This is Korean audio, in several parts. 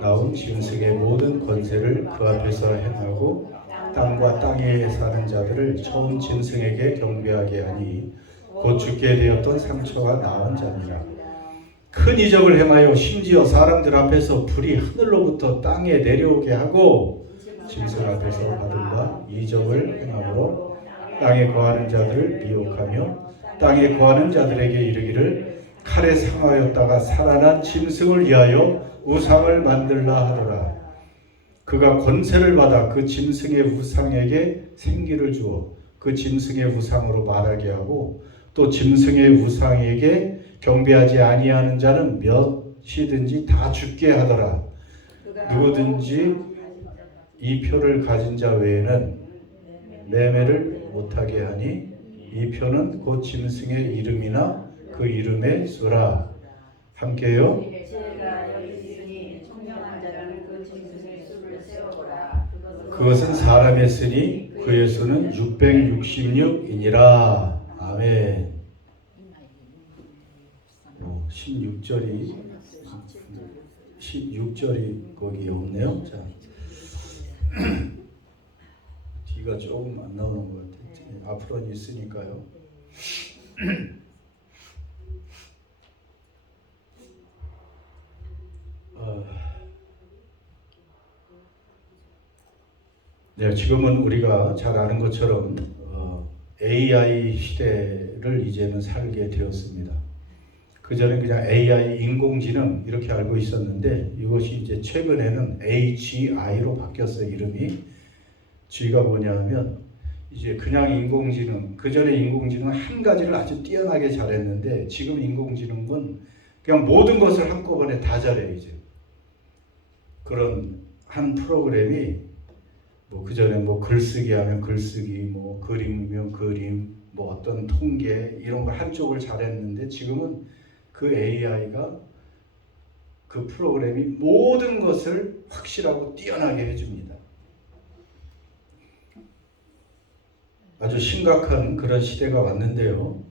나온 짐승의 모든 권세를 그 앞에서 행하고 땅과 땅에 사는 자들을 처음 짐승에게 경배하게 하니 곧 죽게 되었던 상처가 나은 자니라. 큰 이적을 행하여 심지어 사람들 앞에서 불이 하늘로부터 땅에 내려오게 하고 짐승 앞에서 받은 바 이적을 행함으로 땅에 거하는 자들을 미혹하며 땅에 거하는 자들에게 이르기를 칼에 상하였다가 살아난 짐승을 위하여 우상을 만들라 하더라. 그가 권세를 받아 그 짐승의 우상에게 생기를 주어 그 짐승의 우상으로 말하게 하고 또 짐승의 우상에게 경배하지 아니하는 자는 몇이든지 다 죽게 하더라. 누구든지 이 표를 가진 자 외에는 매매를 못하게 하니 이 표는 곧 짐승의 이름이나 그 이름의 수라. 함께요. 그것은 사람의 쓰니 그의 수는 666이니라. 아멘. 16절이 거기 없네요. 자, 뒤가 조금 안 나오는 것 같아요. 앞으로는 있으니까요. 네, 지금은 우리가 잘 아는 것처럼 AI 시대를 이제는 살게 되었습니다. 그 전에 그냥 AI 인공지능 이렇게 알고 있었는데 이것이 이제 최근에는 AGI로 바뀌었어요. 이름이. G가 뭐냐 하면 이제 그냥 인공지능, 그 전에 인공지능은 한 가지를 아주 뛰어나게 잘했는데 지금 인공지능은 그냥 모든 것을 한꺼번에 다 잘해요. 이제 그런 한 프로그램이 뭐 그 전에 뭐 글쓰기 하면 글쓰기, 뭐 그림이면 그림, 뭐 어떤 통계 이런 거 한쪽을 잘했는데 지금은 그 AI가 그 프로그램이 모든 것을 확실하고 뛰어나게 해줍니다. 아주 심각한 그런 시대가 왔는데요.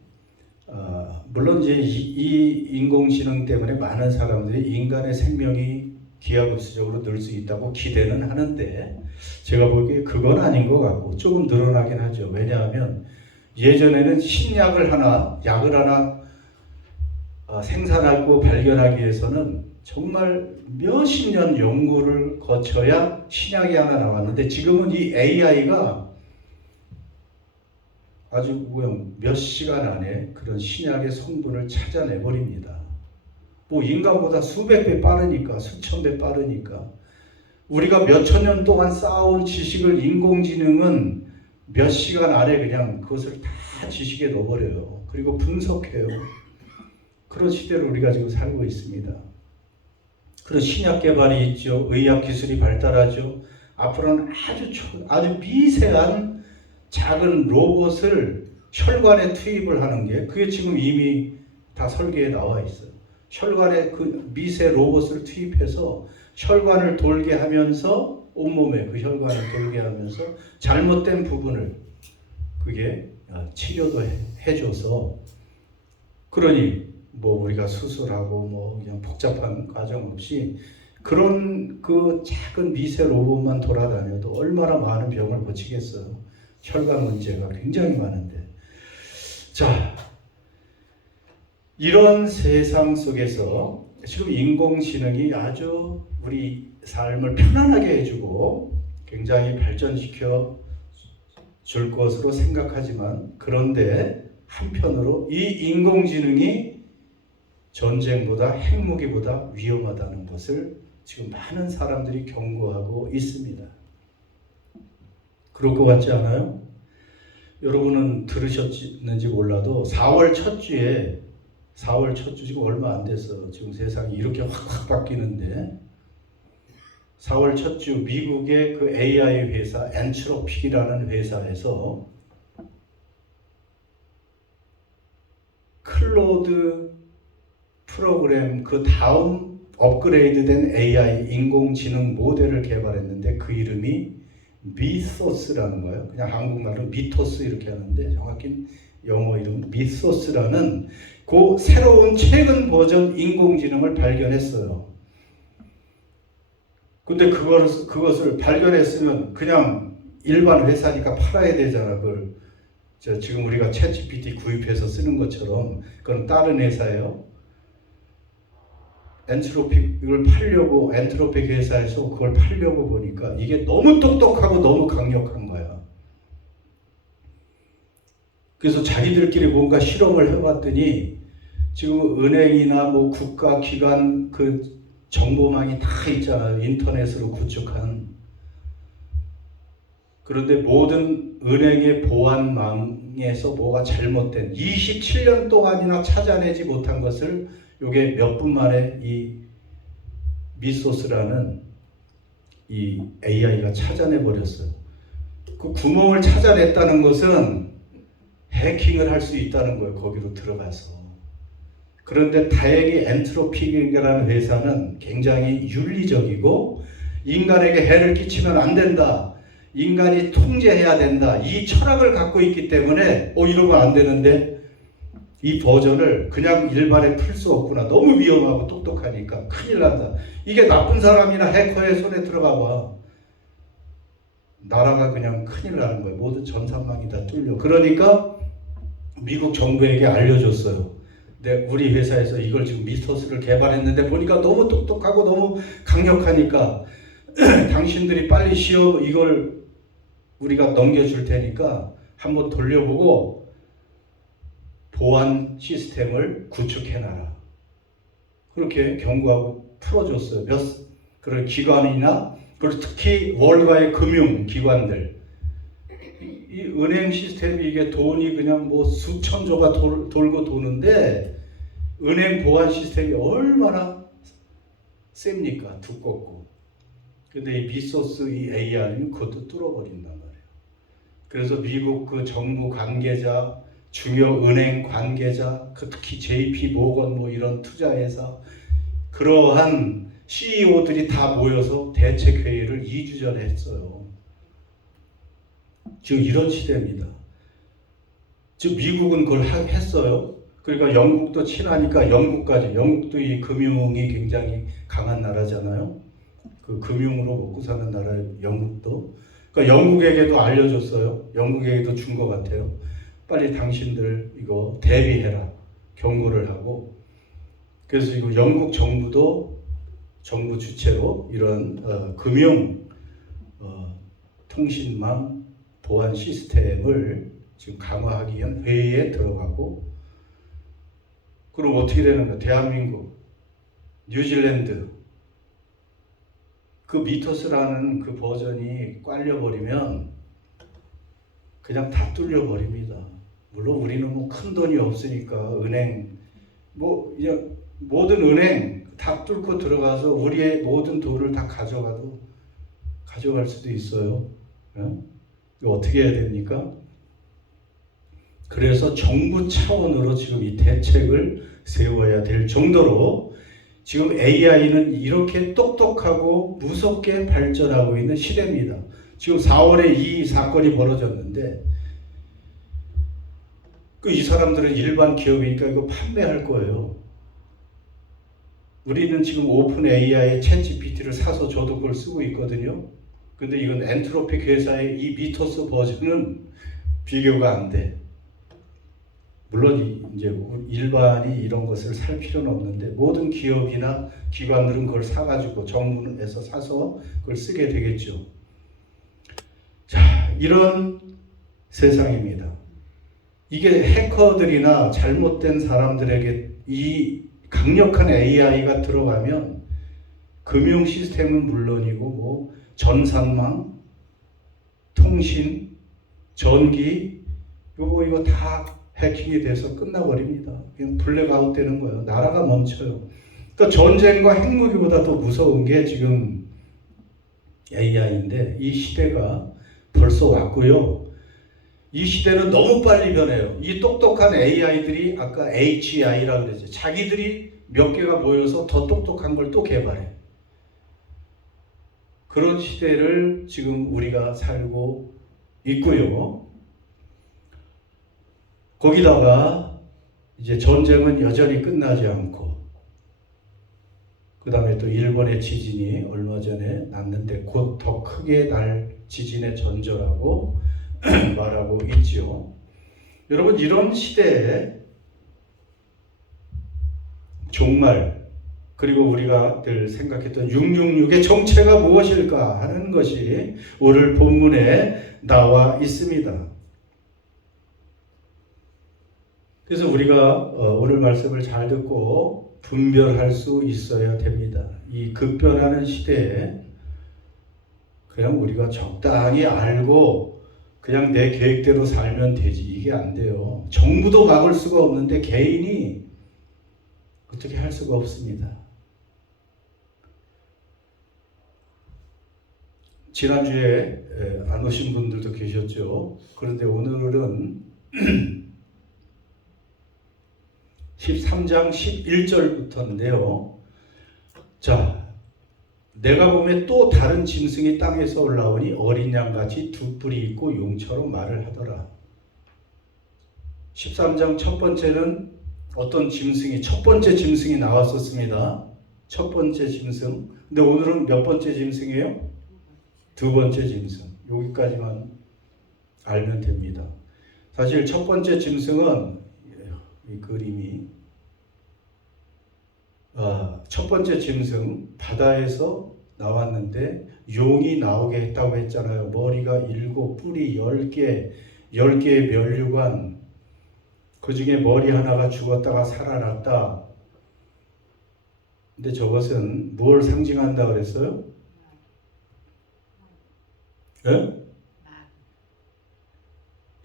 물론 이제 이 인공지능 때문에 많은 사람들이 인간의 생명이 기하급수적으로 늘 수 있다고 기대는 하는데 제가 보기에 그건 아닌 것 같고 조금 늘어나긴 하죠. 왜냐하면 예전에는 신약을 하나, 약을 하나 생산하고 발견하기 위해서는 정말 몇십 년 연구를 거쳐야 신약이 하나 나왔는데 지금은 이 AI가 아주 그냥 몇 시간 안에 그런 신약의 성분을 찾아내버립니다. 뭐 인간보다 수백 배 빠르니까, 수천 배 빠르니까. 우리가 몇천 년 동안 쌓아온 지식을 인공지능은 몇 시간 안에 그냥 그것을 다 지식에 넣어버려요. 그리고 분석해요. 그런 시대를 우리가 지금 살고 있습니다. 그런 신약 개발이 있죠. 의학 기술이 발달하죠. 앞으로는 아주 미세한 작은 로봇을 혈관에 투입을 하는 게 그게 지금 이미 다 설계에 나와 있어요. 혈관에 그 미세 로봇을 투입해서 혈관을 돌게 하면서 온몸에 그 혈관을 돌게 하면서 잘못된 부분을 그게 치료도 해줘서 그러니 뭐 우리가 수술하고 뭐 그냥 복잡한 과정 없이 그런 그 작은 미세 로봇만 돌아다녀도 얼마나 많은 병을 고치겠어요. 혈관 문제가 굉장히 많은데. 자, 이런 세상 속에서 지금 인공지능이 아주 우리 삶을 편안하게 해주고 굉장히 발전시켜 줄 것으로 생각하지만 그런데 한편으로 이 인공지능이 전쟁보다 핵무기보다 위험하다는 것을 지금 많은 사람들이 경고하고 있습니다. 그럴 것 같지 않아요? 여러분은 들으셨는지 몰라도 4월 첫 주 지금 얼마 안 됐어. 지금 세상이 이렇게 확 바뀌는데 4월 첫 주 미국의 그 AI 회사 엔트로픽이라는 회사에서 클로드 프로그램 그 다음 업그레이드된 AI 인공지능 모델을 개발했는데 그 이름이 미소스라는 거예요. 그냥 한국말로 미토스 이렇게 하는데 정확히 영어 이름 미소스라는 그 새로운 최근 버전 인공지능을 발견했어요. 근데 그것을 발견했으면 그냥 일반 회사니까 팔아야 되잖아. 그걸 지금 우리가 챗GPT 구입해서 쓰는 것처럼 그건 다른 회사예요. 엔트로픽을 팔려고 엔트로픽 회사에서 그걸 팔려고 보니까 이게 너무 똑똑하고 너무 강력한 거야. 그래서 자기들끼리 뭔가 실험을 해봤더니 지금 은행이나 뭐 국가기관 그 정보망이 다 있잖아요. 인터넷으로 구축한. 그런데 모든 은행의 보안망에서 뭐가 잘못된 27년 동안이나 찾아내지 못한 것을 요게 몇 분 만에 이 미소스라는 이 AI가 찾아내 버렸어요. 그 구멍을 찾아냈다는 것은 해킹을 할 수 있다는 거예요. 거기로 들어가서. 그런데 다행히 엔트로픽이라는 회사는 굉장히 윤리적이고 인간에게 해를 끼치면 안 된다. 인간이 통제해야 된다. 이 철학을 갖고 있기 때문에 이러면 안 되는데 이 버전을 그냥 일반에 풀 수 없구나. 너무 위험하고 똑똑하니까 큰일 난다. 이게 나쁜 사람이나 해커의 손에 들어가 봐. 나라가 그냥 큰일 나는 거예요. 모든 전산망이 다 뚫려. 그러니까 미국 정부에게 알려줬어요. 근데 우리 회사에서 이걸 지금 미스터스를 개발했는데 보니까 너무 똑똑하고 너무 강력하니까 당신들이 빨리 시험 이걸 우리가 넘겨줄 테니까 한번 돌려보고 보안 시스템을 구축해놔라. 그렇게 경고하고 풀어줬어요. 그런 기관이나 그리고 특히 월가의 금융기관들 이 은행 시스템이 이게 돈이 그냥 뭐 수천 조가 돌고 도는데 은행 보안 시스템이 얼마나 셉니까? 두껍고. 근데 이 미소스 이 AI는 그것도 뚫어버린단 말이에요. 그래서 미국 그 정부 관계자, 중요 은행 관계자, 특히 JP 모건 뭐 이런 투자회사 그러한 CEO들이 다 모여서 대책회의를 2주 전에 했어요. 지금 이런 시대입니다. 지금 미국은 그걸 했어요. 그러니까 영국도 친하니까 영국도 이 금융이 굉장히 강한 나라잖아요. 그 금융으로 먹고 사는 나라 영국도. 그러니까 영국에게도 알려줬어요. 영국에게도 준 것 같아요. 빨리 당신들 이거 대비해라. 경고를 하고. 그래서 이거 영국 정부도 정부 주체로 이런 금융 통신망 보안 시스템을 지금 강화하기 위한 회의에 들어가고 그럼 어떻게 되는 거야? 대한민국, 뉴질랜드 그 미터스라는 그 버전이 깔려버리면 그냥 다 뚫려버립니다. 물론 우리는 뭐 큰 돈이 없으니까 은행 뭐 그냥 모든 은행 다 뚫고 들어가서 우리의 모든 돈을 다 가져갈 수도 있어요. 이거 어떻게 해야 됩니까? 그래서 정부 차원으로 지금 이 대책을 세워야 될 정도로 지금 AI는 이렇게 똑똑하고 무섭게 발전하고 있는 시대입니다. 지금 4월에 이 사건이 벌어졌는데 이 사람들은 일반 기업이니까 이거 판매할 거예요. 우리는 지금 오픈 AI 챗GPT를 사서 저도 그걸 쓰고 있거든요. 근데 이건 엔트로픽 회사의 이 미터스 버전은 비교가 안 돼. 물론 이제 일반이 이런 것을 살 필요는 없는데 모든 기업이나 기관들은 그걸 사가지고 정부에서 사서 그걸 쓰게 되겠죠. 자, 이런 세상입니다. 이게 해커들이나 잘못된 사람들에게 이 강력한 AI가 들어가면 금융 시스템은 물론이고 뭐 전산망, 통신, 전기 이거 다 해킹이 돼서 끝나버립니다. 그냥 블랙아웃 되는 거예요. 나라가 멈춰요. 그러니까 전쟁과 핵무기보다 더 무서운 게 지금 AI인데 이 시대가 벌써 왔고요. 이 시대는 너무 빨리 변해요. 이 똑똑한 AI들이 아까 HI라고 그랬죠. 자기들이 몇 개가 모여서 더 똑똑한 걸 또 개발해. 그런 시대를 지금 우리가 살고 있고요. 거기다가 이제 전쟁은 여전히 끝나지 않고 그 다음에 또 일본의 지진이 얼마 전에 났는데 곧 더 크게 날 지진의 전조라고 말하고 있지요. 여러분, 이런 시대에 종말, 그리고 우리가 늘 생각했던 666의 정체가 무엇일까 하는 것이 오늘 본문에 나와 있습니다. 그래서 우리가 오늘 말씀을 잘 듣고 분별할 수 있어야 됩니다. 이 급변하는 시대에 그냥 우리가 적당히 알고 그냥 내 계획대로 살면 되지, 이게 안 돼요. 정부도 막을 수가 없는데 개인이 어떻게 할 수가 없습니다. 지난주에 안 오신 분들도 계셨죠. 그런데 오늘은 13장 11절부터인데요. 자, 내가 보면 또 다른 짐승이 땅에서 올라오니 어린 양같이 두 뿔이 있고 용처럼 말을 하더라. 13장 첫 번째는 어떤 짐승이, 첫 번째 짐승이 나왔었습니다. 첫 번째 짐승. 근데 오늘은 몇 번째 짐승이에요? 두 번째 짐승. 여기까지만 알면 됩니다. 사실 첫 번째 짐승은 이 그림이 첫 번째 짐승 바다에서 나왔는데 용이 나오게 했다고 했잖아요. 머리가 7, 뿔이 10개, 10개의 면류관, 그 중에 머리 하나가 죽었다가 살아났다. 근데 저것은 뭘 상징한다 그랬어요? 예?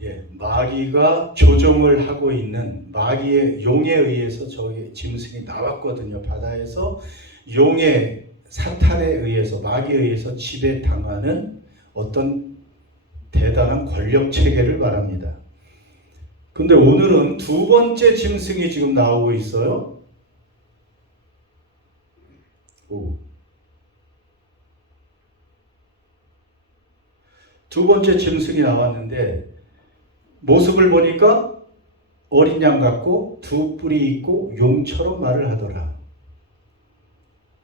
예, 마귀가 조종을 하고 있는 마귀의 용에 의해서 저희 짐승이 나왔거든요. 바다에서 용의 사탄에 의해서, 마귀에 의해서 지배당하는 어떤 대단한 권력 체계를 말합니다. 근데 오늘은 두 번째 짐승이 지금 나오고 있어요. 두 번째 짐승이 나왔는데 모습을 보니까 어린 양 같고 두 뿔이 있고 용처럼 말을 하더라.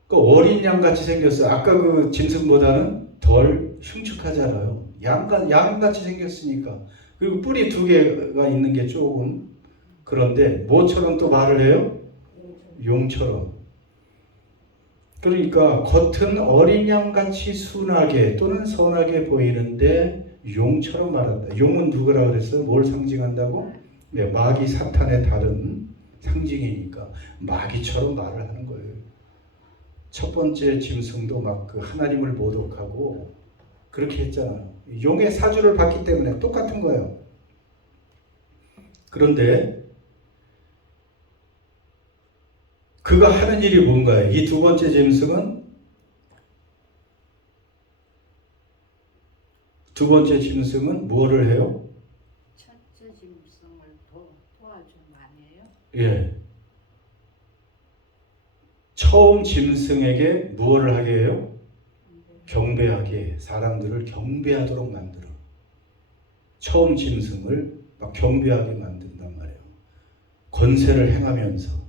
그 어린 양 같이 생겼어요. 아까 그 짐승보다는 덜 흉측하잖아요. 양같이 생겼으니까. 그리고 뿔이 2개가 있는 게 조금 그런데 뭐처럼 또 말을 해요? 용처럼. 그러니까 겉은 어린 양같이 순하게 또는 선하게 보이는데 용처럼 말한다. 용은 누구라 그랬어요? 뭘 상징한다고? 네, 마귀 사탄의 다른 상징이니까 마귀처럼 말을 하는 거예요. 첫 번째 짐승도 막 그 하나님을 모독하고 그렇게 했잖아요. 용의 사주를 받기 때문에 똑같은 거예요. 그런데 그가 하는 일이 뭔가요? 이 두 번째 짐승은 뭐를 해요? 첫째 짐승을 도와준 거 아니에요? 예. 처음 짐승에게 무엇을 하게 해요? 경배하게, 사람들을 경배하도록 만들어. 처음 짐승을 막 경배하게 만든단 말이에요. 권세를 행하면서.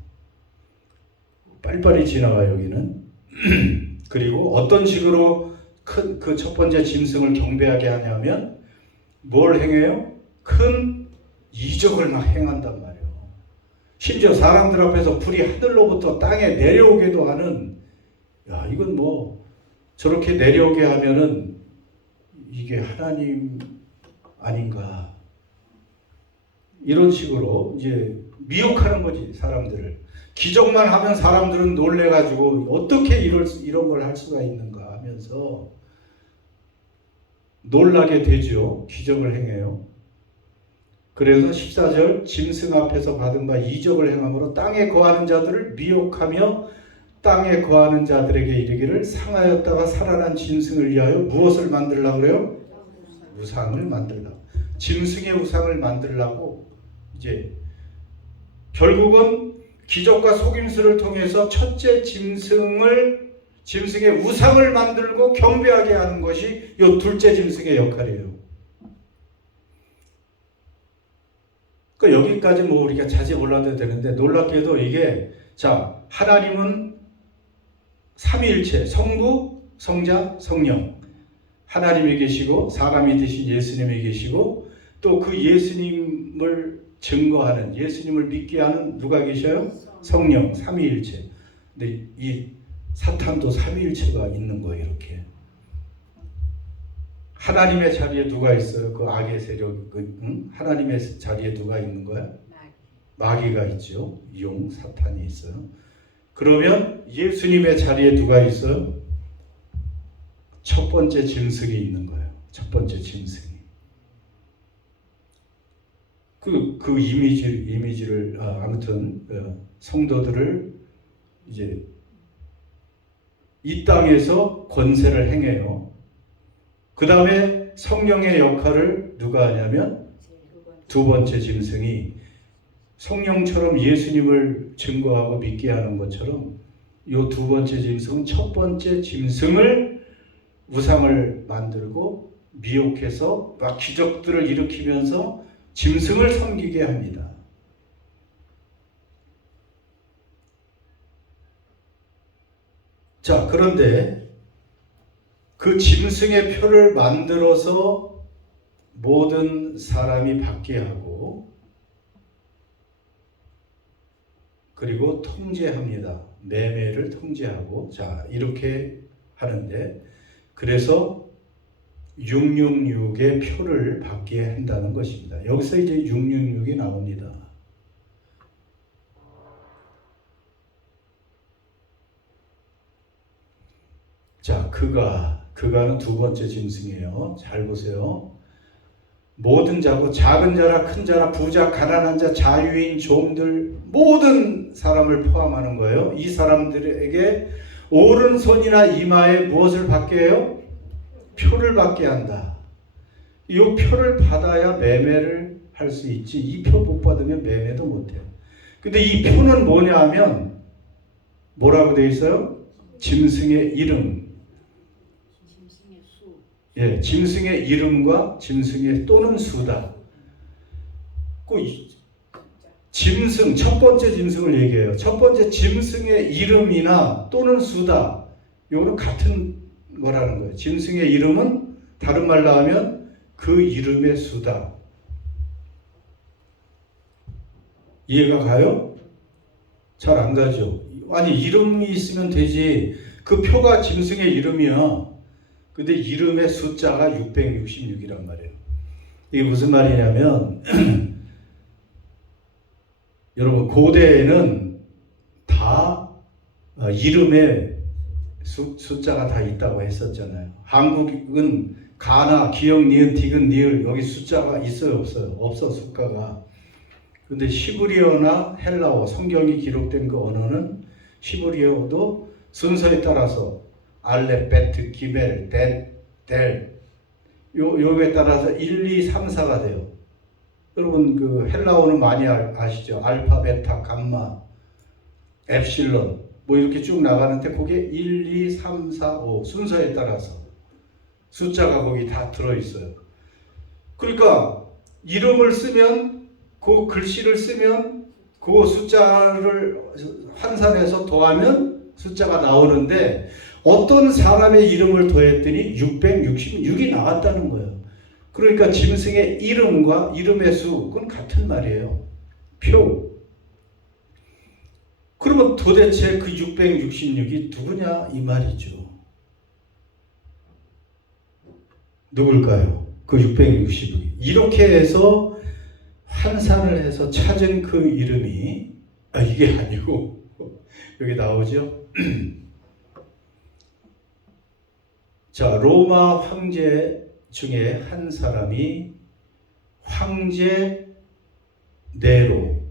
빨리빨리 지나가 여기는. 그리고 어떤 식으로 큰 그 첫 번째 짐승을 경배하게 하냐면 뭘 행해요? 큰 이적을 막 행한단 말이에요. 심지어 사람들 앞에서 불이 하늘로부터 땅에 내려오게도 하는, 야, 이건 뭐 저렇게 내려오게 하면은 이게 하나님 아닌가, 이런 식으로 이제 미혹하는 거지 사람들을. 기적만 하면 사람들은 놀래가지고 어떻게 이런 걸 할 수가 있는가 하면서 놀라게 되죠. 기적을 행해요. 그래서 14절 짐승 앞에서 받은 바 이적을 행함으로 땅에 거하는 자들을 미혹하며 땅에 거하는 자들에게 이르기를 상하였다가 살아난 짐승을 위하여 무엇을 만들려고 그래요? 우상을 만들려고. 짐승의 우상을 만들려고 이제 결국은 기적과 속임수를 통해서 첫째 짐승의 우상을 만들고 경배하게 하는 것이 이 둘째 짐승의 역할이에요. 그러니까 여기까지 뭐 우리가 자세히 몰라도 되는데 놀랍게도 이게, 자, 하나님은 삼위일체, 성부, 성자, 성령. 하나님이 계시고 사람이 되신 예수님이 계시고 또 그 예수님을 증거하는, 예수님을 믿게 하는 누가 계셔요? 성령, 삼위일체. 근데 이 사탄도 삼위일체가 있는 거예요. 이렇게 하나님의 자리에 누가 있어요? 그 악의 세력, 하나님의 자리에 누가 있는 거야? 마귀가 있죠. 용, 사탄이 있어요. 그러면 예수님의 자리에 누가 있어요? 첫 번째 짐승이 있는 거예요. 첫 번째 짐승이. 그 이미지를 아무튼 성도들을 이제 이 땅에서 권세를 행해요. 그 다음에 성령의 역할을 누가 하냐면 두 번째 짐승이 성령처럼 예수님을 증거하고 믿게 하는 것처럼 이 두 번째 짐승은 첫 번째 짐승을 우상을 만들고 미혹해서 막 기적들을 일으키면서 짐승을 섬기게 합니다. 자, 그런데 그 짐승의 표를 만들어서 모든 사람이 받게 하고 그리고 통제합니다. 매매를 통제하고 자 이렇게 하는데 그래서 666의 표를 받게 한다는 것입니다. 여기서 이제 666이 나옵니다. 자, 그가는 두 번째 짐승이에요. 잘 보세요. 모든 자고 작은 자라 큰 자라 부자 가난한 자 자유인 종들 모든 사람을 포함하는 거예요. 이 사람들에게 오른손이나 이마에 무엇을 받게 해요? 표를 받게 한다. 이 표를 받아야 매매를 할 수 있지. 이 표 못 받으면 매매도 못해요. 근데 이 표는 뭐냐 하면 뭐라고 되어 있어요? 짐승의 이름. 예, 짐승의 이름과 짐승의 또는 수다. 짐승, 첫 번째 짐승을 얘기해요. 첫 번째 짐승의 이름이나 또는 수다. 이거는 같은 거라는 거예요. 짐승의 이름은 다른 말로 하면 그 이름의 수다. 이해가 가요? 잘 안 가죠? 아니 이름이 있으면 되지. 그 표가 짐승의 이름이야. 근데 이름의 숫자가 666이란 말이에요. 이게 무슨 말이냐면 여러분 고대에는 다 이름에 숫자가 다 있다고 했었잖아요. 한국은 가나, 기역, 니은, 디귿, 니을 여기 숫자가 있어요? 없어요? 없어 숫자가. 근데 시브리어나 헬라어 성경이 기록된 그 언어는 시브리어도 순서에 따라서 알렙, 베트, 기멜, 델 요거에 따라서 1, 2, 3, 4가 돼요. 여러분 그 헬라어는 많이 아시죠? 알파, 베타, 감마, 엡실론 뭐 이렇게 쭉 나가는데 그게 1, 2, 3, 4, 5 순서에 따라서 숫자가 거기 다 들어있어요. 그러니까 이름을 쓰면 그 글씨를 쓰면 그 숫자를 환산해서 더하면 숫자가 나오는데 어떤 사람의 이름을 더했더니 666이 나왔다는 거예요. 그러니까 짐승의 이름과 이름의 수 그건 같은 말이에요. 표. 그러면 도대체 그 666이 누구냐 이 말이죠. 누굴까요? 그 666이. 이렇게 해서 환산을 해서 찾은 그 이름이 이게 아니고 여기 나오죠. 자, 로마 황제 중에 한 사람이 황제 네로를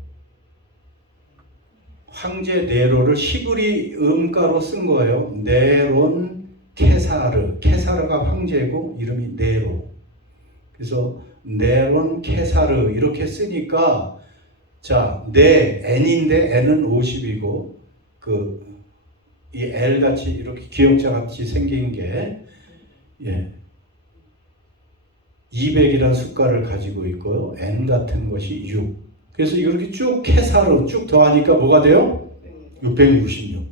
시브리 음가로 쓴 거예요. 네론 케사르가 황제고 이름이 네로. 그래서 네론 케사르 이렇게 쓰니까 자, N인데 N은 50이고 이 L 같이 이렇게 기역자 같이 생긴 게 200이라는 숫자를 가지고 있고요. N 같은 것이 6. 그래서 이렇게 쭉 케사르 쭉 더하니까 뭐가 돼요? 666.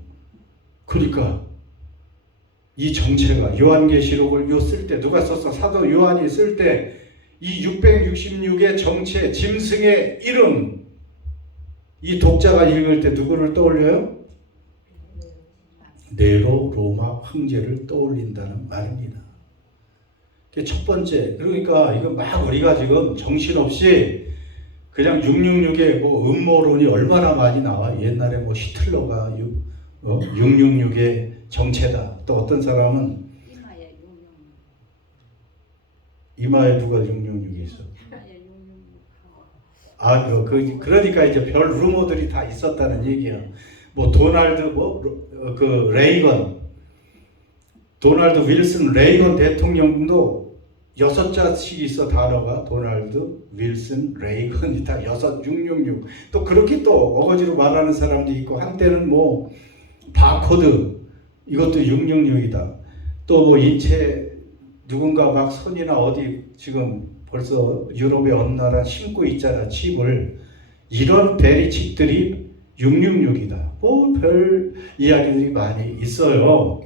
그러니까 이 정체가 요한계시록을 쓸 때 누가 썼어? 사도 요한이 쓸 때 이 666의 정체, 짐승의 이름, 이 독자가 읽을 때 누구를 떠올려요? 네로 로마 황제를 떠올린다는 말입니다. 그게 첫 번째. 그러니까 이거 막 우리가 지금 정신없이 그냥 666의 뭐 음모론이 얼마나 많이 나와. 옛날에 뭐 히틀러가 666의 정체다. 또 어떤 사람은 이마에 666. 이마에 누가 666이 있어? 이마에 666하고. 아, 그러니까 이제 별 루머들이 다 있었다는 얘기야. 뭐 도널드 그 레이건, 도널드 윌슨 레이건 대통령도 6자씩 있어 단어가 도널드 윌슨 레이건이 다 666. 또 그렇게 또 어거지로 말하는 사람도 있고 한때는 뭐 바코드 이것도 666이다. 또 뭐 인체 누군가 막 손이나 어디 지금 벌써 유럽의 어느 나라 심고 있잖아 칩을. 이런 대리칩들이 666이다. 뭐 별 이야기들이 많이 있어요.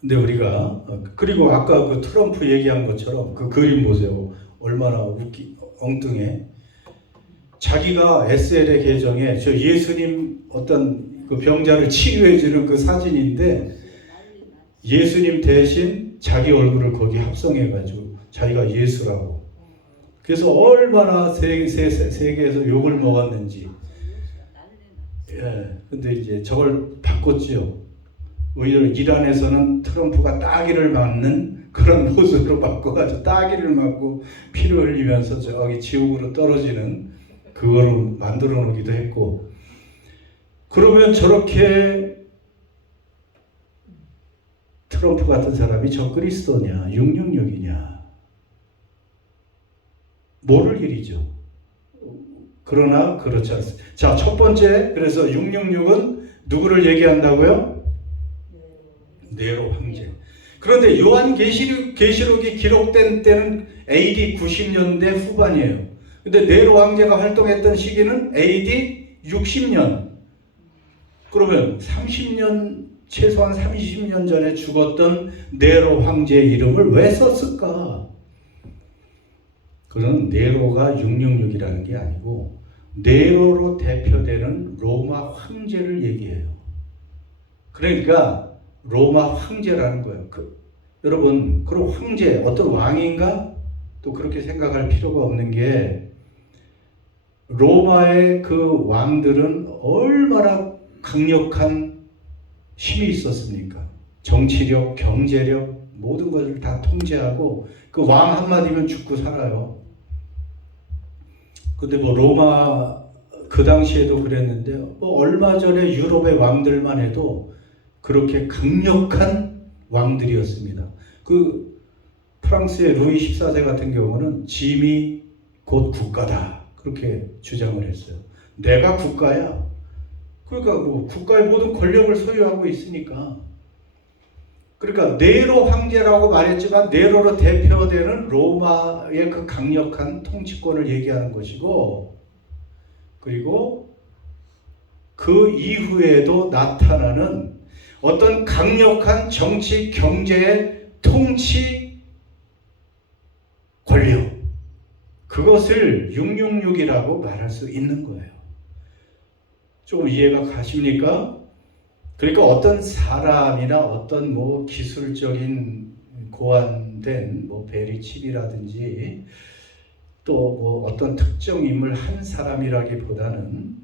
근데 우리가 그리고 아까 그 트럼프 얘기한 것처럼 그 그림 보세요. 얼마나 엉뚱해. 자기가 SL의 계정에 저 예수님 어떤 그 병자를 치유해 주는 그 사진인데 예수님 대신 자기 얼굴을 거기 합성해 가지고 자기가 예수라고. 그래서 얼마나 세계에서 욕을 먹었는지. 예. 근데 이제 저걸 바꿨지요. 오히려 이란에서는 트럼프가 따기를 맞는 그런 모습으로 바꿔가지고 따기를 맞고 피를 흘리면서 저기 지옥으로 떨어지는 그거를 만들어 놓기도 했고. 그러면 저렇게 트럼프 같은 사람이 저 그리스도냐 666이냐 모를 일이죠. 그러나 그렇지 않습니다. 자, 첫 번째, 그래서 666은 누구를 얘기한다고요? 네로 황제. 그런데 요한계시록이 기록된 때는 AD 90년대 후반이에요. 근데 네로 황제가 활동했던 시기는 AD 60년. 그러면 30년, 최소한 30년 전에 죽었던 네로 황제의 이름을 왜 썼을까? 그건 네로가 666이라는 게 아니고 네로로 대표되는 로마 황제를 얘기해요. 그러니까 로마 황제라는 거예요. 여러분, 그럼 황제, 어떤 왕인가? 또 그렇게 생각할 필요가 없는 게 로마의 그 왕들은 얼마나 강력한 힘이 있었습니까? 정치력, 경제력, 모든 것을 다 통제하고 그 왕 한마디면 죽고 살아요. 근데 뭐 로마 그 당시에도 그랬는데 뭐 얼마 전에 유럽의 왕들만 해도 그렇게 강력한 왕들이었습니다. 그 프랑스의 루이 14세 같은 경우는 짐이 곧 국가다 그렇게 주장을 했어요. 내가 국가야. 그러니까 뭐 국가의 모든 권력을 소유하고 있으니까. 그러니까 네로 황제라고 말했지만 네로로 대표되는 로마의 그 강력한 통치권을 얘기하는 것이고, 그리고 그 이후에도 나타나는 어떤 강력한 정치, 경제의 통치 권력, 그것을 666이라고 말할 수 있는 거예요. 좀 이해가 가십니까? 그러니까 어떤 사람이나 어떤 뭐 기술적인 고안된 뭐 베리칩이라든지 또 뭐 어떤 특정 인물 한 사람이라기보다는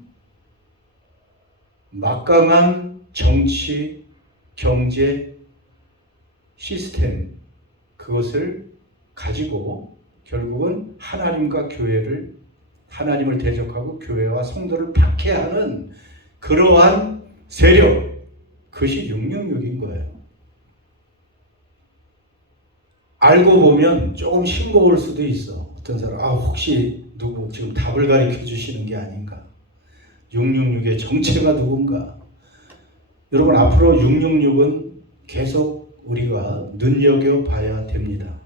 막강한 정치, 경제, 시스템 그것을 가지고 결국은 하나님과 교회를 하나님을 대적하고 교회와 성도를 박해하는 그러한 세력 그것이 666인 거예요. 알고 보면 조금 싱거울 수도 있어. 어떤 사람 혹시 누구 지금 답을 가르쳐 주시는 게 아닌가. 666의 정체가 누군가. 여러분 앞으로 666은 계속 우리가 눈여겨봐야 됩니다.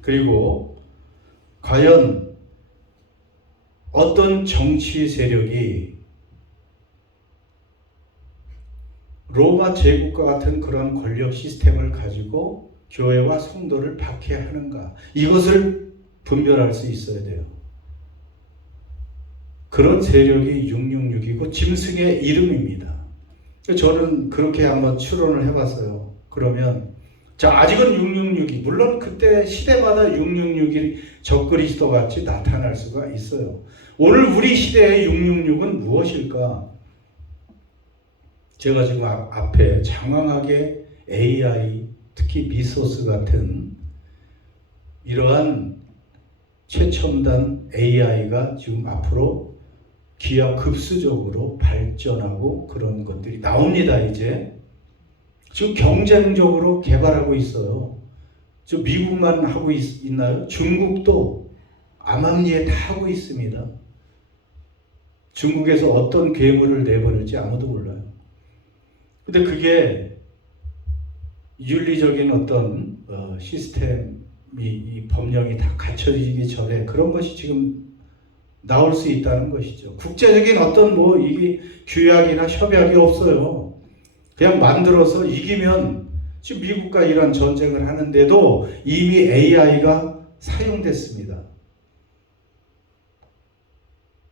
그리고 과연 어떤 정치 세력이 로마 제국과 같은 그런 권력 시스템을 가지고 교회와 성도를 박해하는가, 이것을 분별할 수 있어야 돼요. 그런 세력이 666이고 짐승의 이름입니다. 저는 그렇게 한번 추론을 해봤어요. 그러면 자, 아직은 666이, 물론 그때 시대마다 666이 적그리스도 같이 나타날 수가 있어요. 오늘 우리 시대의 666은 무엇일까? 제가 지금 앞에 장황하게 AI, 특히 미소스 같은 이러한 최첨단 AI가 지금 앞으로 기하급수적으로 발전하고 그런 것들이 나옵니다. 이제 지금 경쟁적으로 개발하고 있어요. 저 미국만 하고 있나요? 중국도 암암리에 다 하고 있습니다. 중국에서 어떤 괴물을 내보낼지 아무도 몰라요. 근데 그게 윤리적인 어떤 시스템이, 이 법령이 다 갖춰지기 전에 그런 것이 지금 나올 수 있다는 것이죠. 국제적인 어떤 이게 규약이나 협약이 없어요. 그냥 만들어서 이기면, 지금 미국과 이란 전쟁을 하는데도 이미 AI가 사용됐습니다.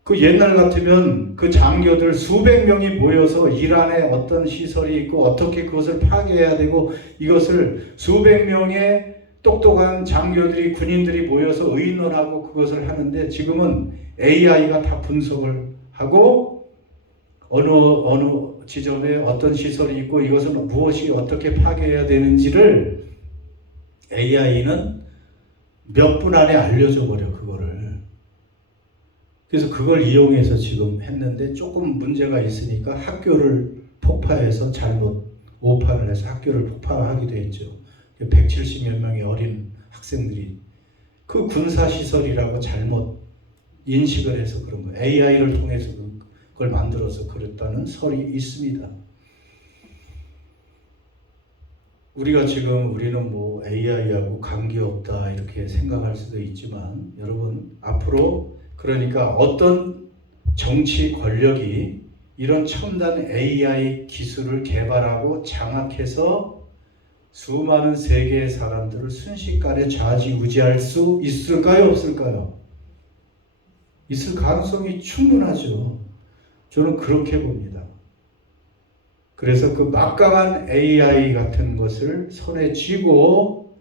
그 옛날 같으면 그 장교들 수백 명이 모여서 이란에 어떤 시설이 있고 어떻게 그것을 파괴해야 되고, 이것을 수백 명의 똑똑한 장교들이, 군인들이 모여서 의논하고 그것을 하는데, 지금은 AI가 다 분석을 하고 어느 지점에 어떤 시설이 있고 이것은 무엇이 어떻게 파괴해야 되는지를 AI는 몇 분 안에 알려줘 버려, 그거를. 그래서 그걸 이용해서 지금 했는데 조금 문제가 있으니까 학교를 폭파해서 잘못 오판을 해서 학교를 폭파하기도 했죠. 170여 명의 어린 학생들이 그 군사시설이라고 잘못 인식을 해서 그런 거예요. AI를 통해서 그걸 만들어서 그랬다는 설이 있습니다. 우리가 지금 우리는 AI하고 관계없다 이렇게 생각할 수도 있지만, 여러분 앞으로 그러니까 어떤 정치 권력이 이런 첨단 AI 기술을 개발하고 장악해서 수많은 세계의 사람들을 순식간에 좌지우지할 수 있을까요? 없을까요? 있을 가능성이 충분하죠. 저는 그렇게 봅니다. 그래서 그 막강한 AI 같은 것을 손에 쥐고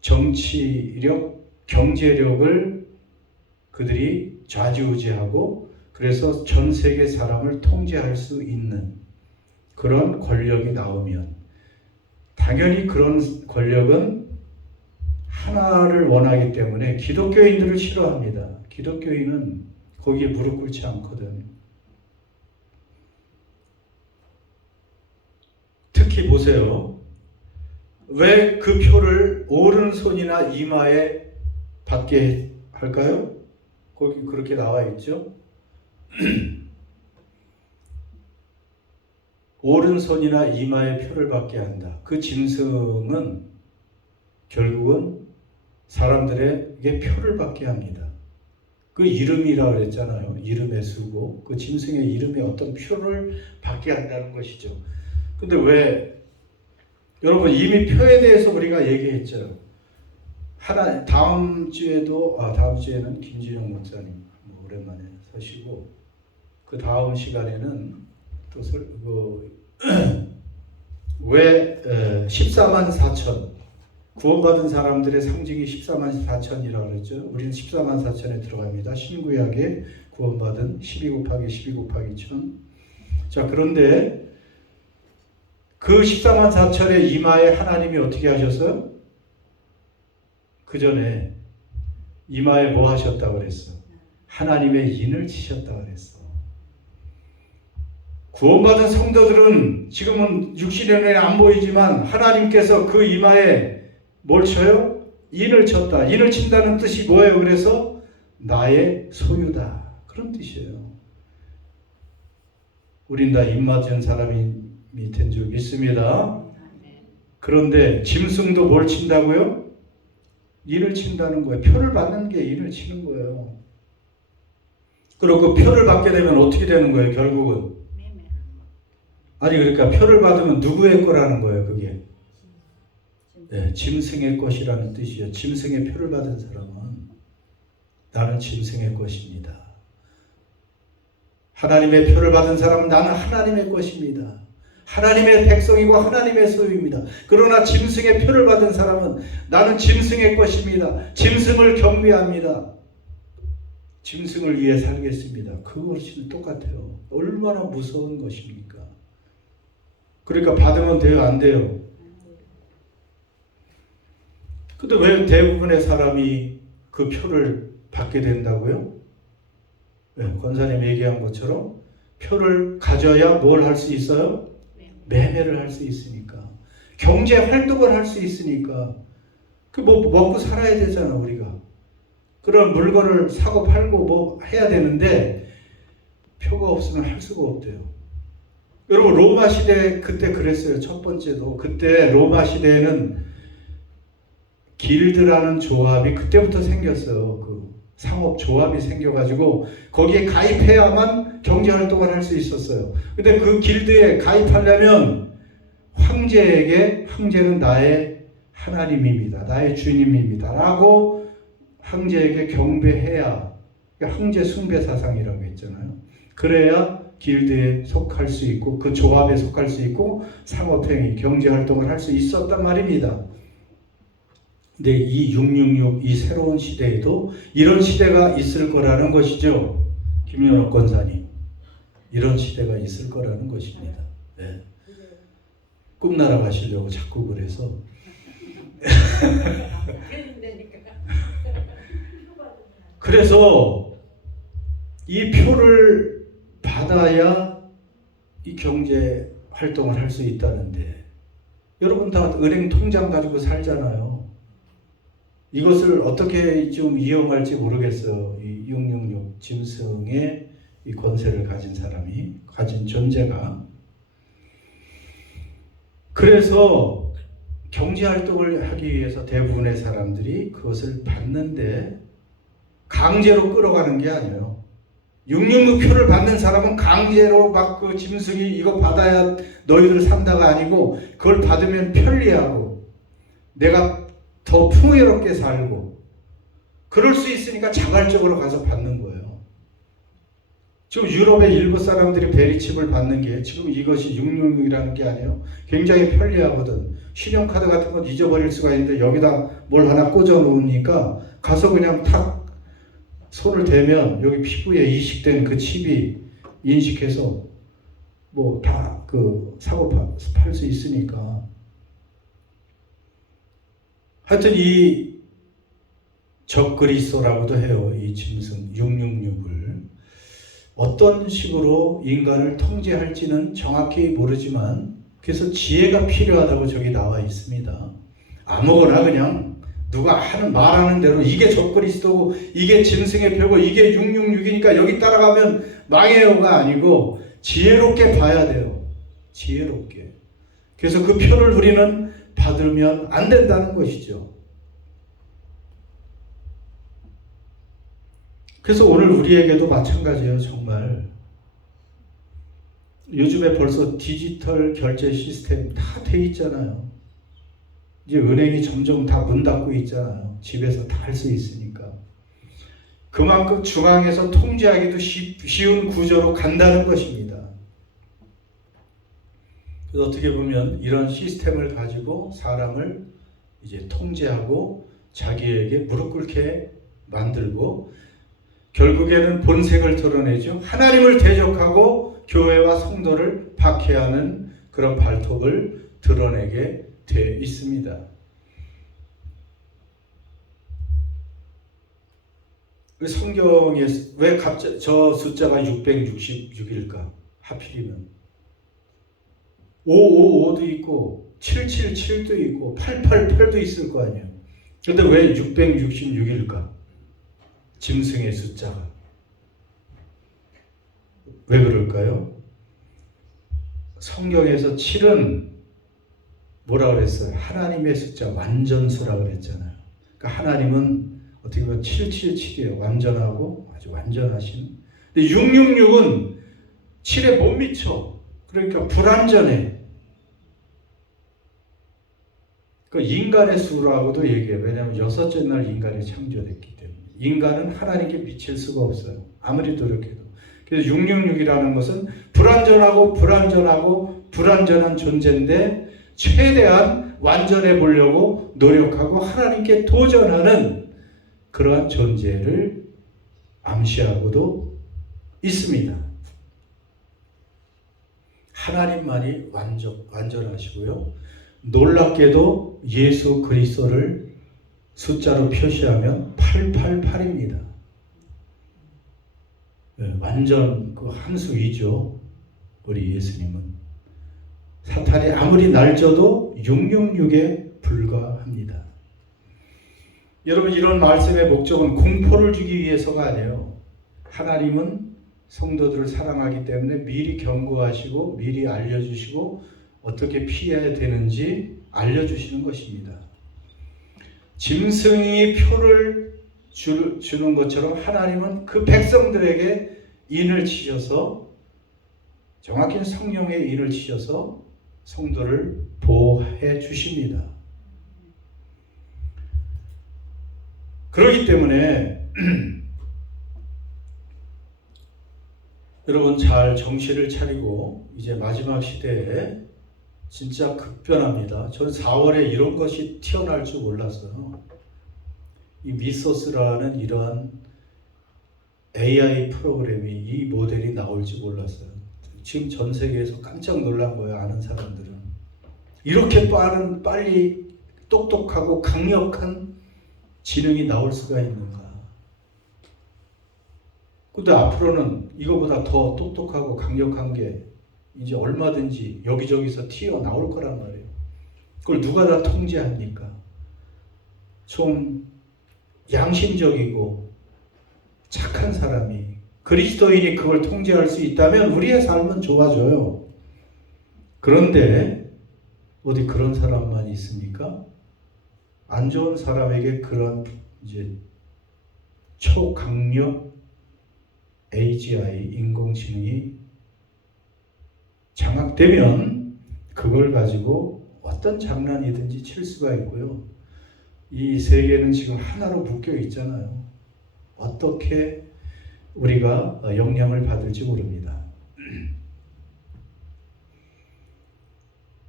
정치력, 경제력을 그들이 좌지우지하고, 그래서 전 세계 사람을 통제할 수 있는 그런 권력이 나오면, 당연히 그런 권력은 하나를 원하기 때문에 기독교인들을 싫어합니다. 기독교인은 거기에 무릎 꿇지 않거든. 특히 보세요. 왜 그 표를 오른손이나 이마에 받게 할까요? 거기 그렇게 나와 있죠. 오른손이나 이마에 표를 받게 한다. 그 짐승은 결국은 사람들에게 표를 받게 합니다. 그 이름이라고 그랬잖아요. 이름의 수고. 그 짐승의 이름에 어떤 표를 받게 한다는 것이죠. 근데 왜, 여러분 이미 표에 대해서 우리가 얘기했죠. 다음 주에는 김진영 목사님 오랜만에 서시고, 그 다음 시간에는 또 왜 14만 4천 구원받은 사람들의 상징이 14만 4천이라고 그랬죠. 우리는 14만 4천에 들어갑니다. 신구약에 구원받은 12 곱하기 12 곱하기 1000. 자, 그런데 그 14만 4천의 이마에 하나님이 어떻게 하셨어요? 그 전에 이마에 뭐 하셨다고 그랬어? 하나님의 인을 치셨다고 그랬어. 구원받은 성도들은 지금은 육신의 눈에 안 보이지만 하나님께서 그 이마에 뭘 쳐요? 인을 쳤다. 인을 친다는 뜻이 뭐예요? 그래서 나의 소유다. 그런 뜻이에요. 우린 다 인 맞은 사람이 된 줄 믿습니다. 그런데 짐승도 뭘 친다고요? 인을 친다는 거예요. 표를 받는 게 인을 치는 거예요. 그리고 그 표를 받게 되면 어떻게 되는 거예요? 결국은 아니 그러니까 표를 받으면 누구의 거라는 거예요, 그게. 네, 짐승의 것이라는 뜻이요. 짐승의 표를 받은 사람은 나는 짐승의 것입니다. 하나님의 표를 받은 사람은 나는 하나님의 것입니다. 하나님의 백성이고 하나님의 소유입니다. 그러나 짐승의 표를 받은 사람은 나는 짐승의 것입니다. 짐승을 경배합니다. 짐승을 위해 살겠습니다. 그것이 똑같아요. 얼마나 무서운 것입니까? 그러니까 받으면 돼요, 안 돼요? 근데 왜 대부분의 사람이 그 표를 받게 된다고요? 네, 권사님 얘기한 것처럼 표를 가져야 뭘 할 수 있어요? 매매를 할 수 있으니까. 경제 활동을 할 수 있으니까. 그 뭐 먹고 살아야 되잖아, 우리가. 그런 물건을 사고 팔고 뭐 해야 되는데 표가 없으면 할 수가 없대요. 여러분 로마 시대 그때 그랬어요. 첫 번째도 그때 로마 시대에는 길드라는 조합이 그때부터 생겼어요. 그 상업 조합이 생겨가지고 거기에 가입해야만 경제 활동을 할 수 있었어요. 근데 그 길드에 가입하려면 황제는 나의 하나님입니다. 나의 주님입니다. 라고 황제에게 경배해야, 황제 숭배 사상이라고 했잖아요. 그래야 길드에 속할 수 있고 그 조합에 속할 수 있고 상업행위, 경제활동을 할 수 있었단 말입니다. 근데 이 666, 이 새로운 시대에도 이런 시대가 있을 거라는 것이죠. 김연옥 권사님. 이런 시대가 있을 거라는 것입니다. 네. 꿈나라 가시려고 자꾸 그래서 그래서 이 표를 받아야 이 경제 활동을 할 수 있다는데 여러분 다 은행 통장 가지고 살잖아요. 이것을 어떻게 좀 이용할지 모르겠어요. 이 666 짐승의 이 권세를 가진 사람이 가진 존재가. 그래서 경제 활동을 하기 위해서 대부분의 사람들이 그것을 받는데 강제로 끌어가는 게 아니에요. 666 표를 받는 사람은 강제로 막 그 짐승이 이거 받아야 너희들 산다가 아니고 그걸 받으면 편리하고 내가 더 풍요롭게 살고 그럴 수 있으니까 자발적으로 가서 받는 거예요. 지금 유럽의 일부 사람들이 베리칩을 받는 게 지금 이것이 666이라는 게 아니에요. 굉장히 편리하거든. 신용카드 같은 건 잊어버릴 수가 있는데 여기다 뭘 하나 꽂아 놓으니까 가서 그냥 탁 손을 대면 여기 피부에 이식된 그 칩이 인식해서 뭐 다 그 사고 팔 수 있으니까. 하여튼 이 적그리스도라고도 해요. 이 짐승 666을 어떤 식으로 인간을 통제할지는 정확히 모르지만 그래서 지혜가 필요하다고 저기 나와 있습니다. 아무거나 그냥 누가 말하는 대로 이게 적그리스도고 이게 짐승의 표고 이게 666이니까 여기 따라가면 망해요가 아니고 지혜롭게 봐야 돼요. 지혜롭게. 그래서 그 표를 우리는 받으면 안 된다는 것이죠. 그래서 오늘 우리에게도 마찬가지예요. 정말 요즘에 벌써 디지털 결제 시스템 다 돼 있잖아요. 이제 은행이 점점 다 문 닫고 있잖아요. 집에서 다 할 수 있으니까. 그만큼 중앙에서 통제하기도 쉬운 구조로 간다는 것입니다. 그래서 어떻게 보면 이런 시스템을 가지고 사람을 이제 통제하고 자기에게 무릎 꿇게 만들고 결국에는 본색을 드러내죠. 하나님을 대적하고 교회와 성도를 박해하는 그런 발톱을 드러내게 돼 있습니다. 성경에 왜 갑자기 저 숫자가 666일까? 하필이면 555도 있고 777도 있고 888도 있을 거 아니에요. 그런데 왜 666일까? 짐승의 숫자가. 왜 그럴까요? 성경에서 7은 뭐라 그랬어요? 하나님의 숫자, 완전수라고 그랬잖아요. 그러니까 하나님은 어떻게 보면 777이에요. 완전하고 아주 완전하신. 근데 666은 7에 못 미쳐. 그러니까 불완전해. 그 인간의 수라고도 얘기해요. 왜냐하면 여섯째 날 인간이 창조됐기 때문에. 인간은 하나님께 미칠 수가 없어요. 아무리 노력해도. 그래서 666이라는 것은 불완전한 존재인데 최대한 완전해 보려고 노력하고 하나님께 도전하는 그러한 존재를 암시하고도 있습니다. 하나님만이 완전하시고요. 놀랍게도 예수 그리스도를 숫자로 표시하면 888입니다. 완전 그 한수 위죠. 우리 예수님은. 사탄이 아무리 날져도 666에 불과합니다. 여러분, 이런 말씀의 목적은 공포를 주기 위해서가 아니에요. 하나님은 성도들을 사랑하기 때문에 미리 경고하시고 미리 알려주시고 어떻게 피해야 되는지 알려주시는 것입니다. 짐승이 표를 주는 것처럼 하나님은 그 백성들에게 인을 치셔서, 정확히는 성령의 인을 치셔서 성도를 보호해 주십니다. 그렇기 때문에 여러분 잘 정신을 차리고, 이제 마지막 시대에 진짜 급변합니다. 저는 4월에 이런 것이 튀어나올 줄 몰랐어요. 이 미소스라는 이러한 AI 프로그램이, 이 모델이 나올지 몰랐어요. 지금 전 세계에서 깜짝 놀란 거예요. 아는 사람들은. 이렇게 빨리 똑똑하고 강력한 지능이 나올 수가 있는가. 근데 앞으로는 이거보다 더 똑똑하고 강력한 게 이제 얼마든지 여기저기서 튀어나올 거란 말이에요. 그걸 누가 다 통제합니까? 좀 양심적이고 착한 사람이, 그리스도인이 그걸 통제할 수 있다면 우리의 삶은 좋아져요. 그런데 어디 그런 사람만 있습니까? 안 좋은 사람에게 그런 이제 초강력 AGI 인공지능이 장악되면 그걸 가지고 어떤 장난이든지 칠 수가 있고요. 이 세계는 지금 하나로 묶여 있잖아요. 어떻게 우리가 영향을 받을지 모릅니다.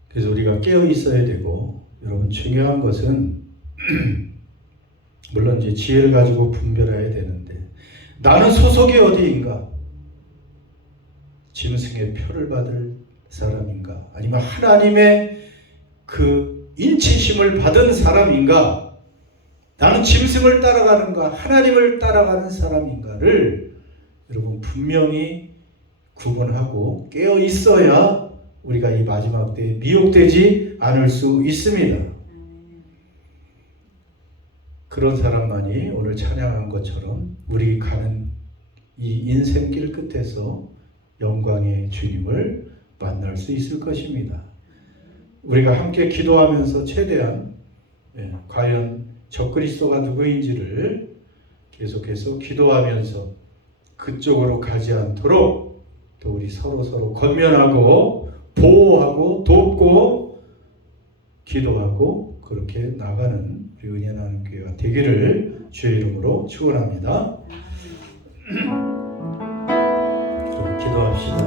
그래서 우리가 깨어 있어야 되고, 여러분 중요한 것은 물론 이제 지혜를 가지고 분별해야 되는데, 나는 소속이 어디인가? 짐승의 표를 받을 사람인가? 아니면 하나님의 그 인치심을 받은 사람인가? 나는 짐승을 따라가는가? 하나님을 따라가는 사람인가를 여러분 분명히 구분하고 깨어 있어야 우리가 이 마지막 때에 미혹되지 않을 수 있습니다. 그런 사람만이 오늘 찬양한 것처럼 우리 가는 이 인생길 끝에서 영광의 주님을 만날 수 있을 것입니다. 우리가 함께 기도하면서 최대한 과연 적그리스도가 누구인지를 계속해서 기도하면서 그쪽으로 가지 않도록 또 우리 서로 권면하고 보호하고 돕고 기도하고 그렇게 나가는 우리 은혜나는 교회가 되기를 주의 이름으로 축원합니다. 그럼 기도합시다.